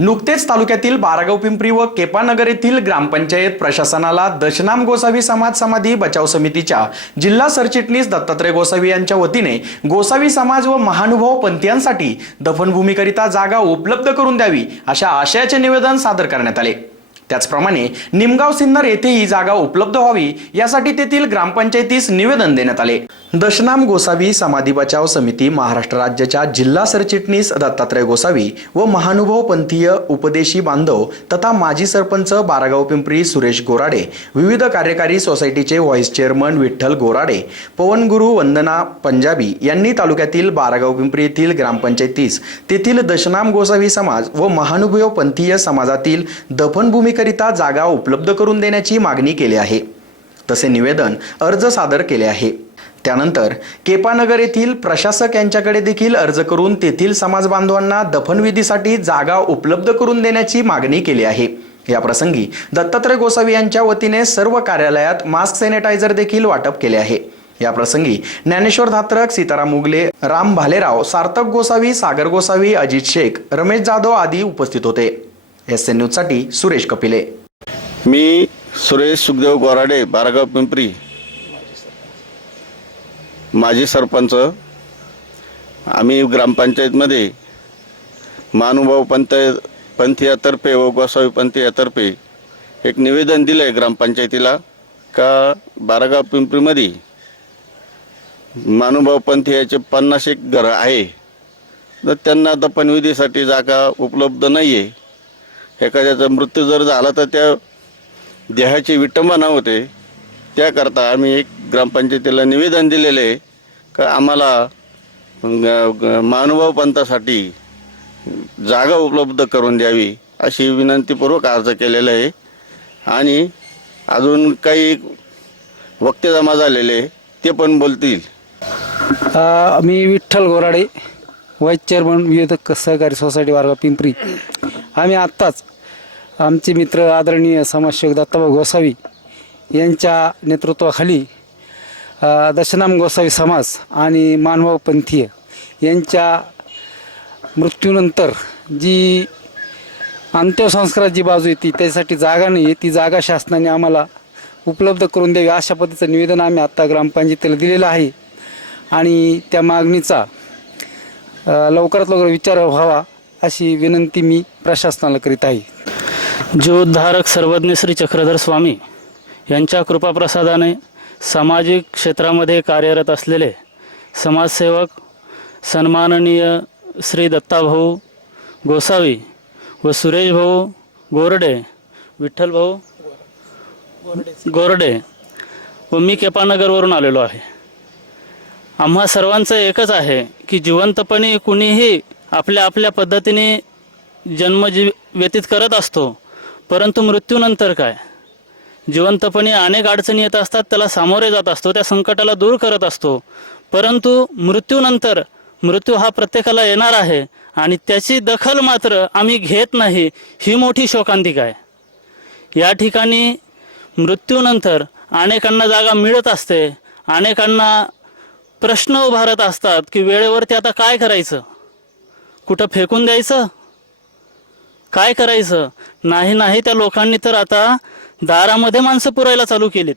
नुकतेच तालुक्यातील बारागाव पिंपरी व केपानगर येथील ग्रामपंचायत प्रशासनाला दशनाम गोसावी समाज समाधी बचाव समितीच्या जिल्हा सरचिटणीस दत्तात्रय गोसावी यांच्या वतीने गोसावी समाज व महानुभाव पंथीयांसाठी दफनभूमीकरिता जागा उपलब्ध करून द्यावी अशा आशयाचे निवेदन सादर करण्यात आले. त्याचप्रमाणे निमगाव सिन्नर येथे ही जागा उपलब्ध व्हावी यासाठी तेथील ग्रामपंचायतीस निवेदन देण्यात आले. दशनाम गोसावी समाधी बचाव समिती महाराष्ट्र राज्याच्या जिल्हा सरचिटणीस दत्तात्रय गोसावी व महानुभाव पंथीय उपदेशी बांधव तथा माजी सरपंच बारागाव पिंपरी सुरेश गोराडे विविध कार्यकारी सोसायटीचे व्हाईस चेअरमन विठ्ठल गोराडे पवनगुरू वंदना पंजाबी यांनी तालुक्यातील बारागाव पिंपरी येथील ग्रामपंचायतीस तेथील दशनाम गोसावी समाज व महानुभव पंथीय समाजातील दफनभूमीकरिता जागा उपलब्ध करून देण्याची मागणी केली आहे. तसे निवेदन अर्ज सादर केले आहे. त्यानंतर केपानगर येथील प्रशासक यांच्याकडे देखील अर्ज करून तेथील समाज बांधवांना दफनविधीसाठी जागा उपलब्ध करून देण्याची मागणी केली आहे. या प्रसंगी दत्तात्रय गोसावी यांच्या वतीने सर्व कार्यालयात मास्क सॅनिटायझर देखील वाटप केले आहे. या प्रसंगी ज्ञानेश्वर धात्रक सीताराम मुगले राम भालेराव सार्थक गोसावी सागर गोसावी अजित शेख रमेश जाधव आदी उपस्थित होते. एस एन न्यूजसाठी सुरेश कपिले. मी सुरेश सुखदेव गोराडे बारागाव पिंपरी. माजी सरपंच. आम्ही ग्रामपंचायतमध्ये महानुभाव पंत पंथीयातर्फे व गोसावी पंथीयातर्फे एक निवेदन दिलं आहे ग्रामपंचायतीला का बारागाव पिंपरीमध्ये महानुभाव पंथीयाचे पन्नास एक घरं आहे. तर त्यांना दफनविधीसाठी जागा उपलब्ध नाही आहे एखाद्याचा मृत्यू जर झाला तर त्या देहाची विटंबना होते. त्याकरता आम्ही एक ग्रामपंचायतीला निवेदन दिलेले आहे का आम्हाला ग- ग- महानुभाव पंथासाठी जागा उपलब्ध करून द्यावी अशी विनंतीपूर्वक अर्ज केलेला आहे. आणि अजून काही वक्ते जमा झालेले ते पण बोलतील. मी विठ्ठल गोराडे व्हाईस चेअरमन विविध सहकारी सोसायटी वारगा पिंपरी. आम्ही आत्ताच आमचे मित्र आदरणीय समाजसेवक दत्ताभाऊ गोसावी यांच्या नेतृत्वाखाली दशनाम गोसावी समाज आणि मानभाव पंथीय यांच्या मृत्यूनंतर जी अंत्यसंस्काराची बाजू आहे ती त्यासाठी जागा नाही आहे ती जागा शासनाने आम्हाला उपलब्ध करून द्यावी अशा पद्धतीचं निवेदन आम्ही आत्ता ग्रामपंचायतीला दिलेलं आहे. आणि त्या मागणीचा लवकरात लवकर विचार व्हावा. अशी विनंती मी प्रशासनाला करीत आहे. जीवोद्धारक सर्वज्ञ श्री चक्रधर स्वामी यांच्या कृपाप्रसादाने सामाजिक क्षेत्रामध्ये कार्यरत असलेले समाजसेवक सन्माननीय श्री दत्ताभाऊ गोसावी व सुरेश भाऊ गोरडे विठ्ठल भाऊ गोरडे व मी केपानगरवरून आलेलो आहे. आम्हा सर्वांचं एकच आहे की जिवंतपणे कुणीही आपल्या आपल्या पद्धतीने जन्म जी व्यतीत करत असतो परंतु मृत्यूनंतर काय? जिवंतपणे अनेक अडचणी येत असतात त्याला सामोरे जात असतो त्या संकटाला दूर करत असतो. परंतु मृत्यूनंतर मृत्यू हा प्रत्येकाला येणार आहे आणि त्याची दखल मात्र आम्ही घेत नाही ही मोठी शोकांतिका आहे. या ठिकाणी मृत्यूनंतर अनेकांना जागा मिळत असते अनेकांना प्रश्न उभारत असतात की वेळेवरती आता काय करायचं? कुठं फेकून द्यायचं? काय करायचं? नाही नाही त्या लोकांनी तर आता दारामध्ये माणसं पुरायला चालू केलीत.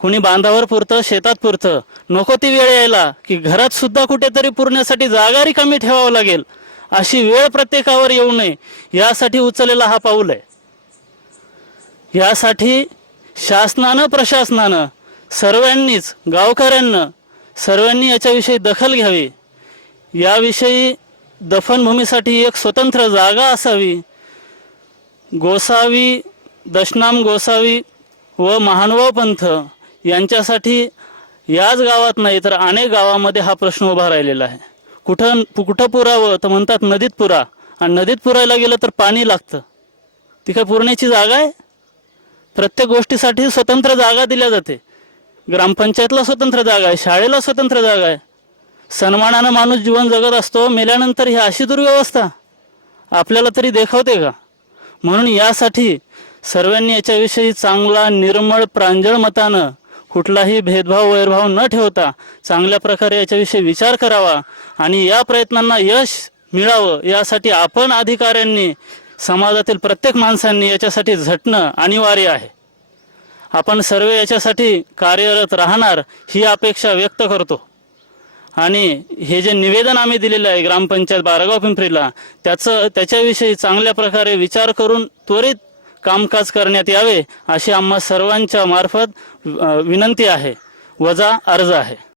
कुणी बांधावर पुरतं शेतात पुरतं. नको ती वेळ यायला की घरात सुद्धा कुठेतरी पुरण्यासाठी जागा रिकामी ठेवावं लागेल. अशी वेळ प्रत्येकावर येऊ नये. यासाठी उचललेला हा पाऊल आहे. यासाठी शासनानं प्रशासनानं सर्वांनीच गावकऱ्यांना सर्वांनी याच्याविषयी दखल घ्यावी. याविषयी दफनभूमीसाठी एक स्वतंत्र जागा असावी. गोसावी दशनाम गोसावी व महानुभाव पंथ यांच्यासाठी याच गावात नाही तर अनेक गावामध्ये हा प्रश्न उभा राहिलेला आहे. कुठं कुठं पुरावं? तर म्हणतात नदीत पुरा. आणि नदीत पुरायला गेलं तर पाणी लागतं. ती काय पुरण्याची जागा आहे? प्रत्येक गोष्टीसाठी स्वतंत्र जागा दिल्या जाते. ग्रामपंचायतला स्वतंत्र जागा आहे शाळेला स्वतंत्र जागा आहे. सन्मानानं माणूस जीवन जगत असतो मेल्यानंतर ही अशी दुर्व्यवस्था आपल्याला तरी देखावते का? म्हणून यासाठी सर्वांनी याच्याविषयी चांगला निर्मळ प्रांजळ मतानं कुठलाही भेदभाव वैरभाव न ठेवता चांगल्या प्रकारे याच्याविषयी विचार करावा आणि या प्रयत्नांना यश मिळावं यासाठी आपण अधिकाऱ्यांनी समाजातील प्रत्येक माणसांनी याच्यासाठी झटणं अनिवार्य आहे. आपण सर्व याच्यासाठी कार्यरत राहणार ही अपेक्षा व्यक्त करतो. आणि हे जे निवेदन आम्ही दिलेलं आहे ग्रामपंचायत बारागाव पिंपरीला त्याचं त्याच्याविषयी चांगल्या प्रकारे विचार करून त्वरित कामकाज करण्यात यावे अशी आम्हा सर्वांच्या मार्फत विनंती आहे. वजा अर्ज आहे.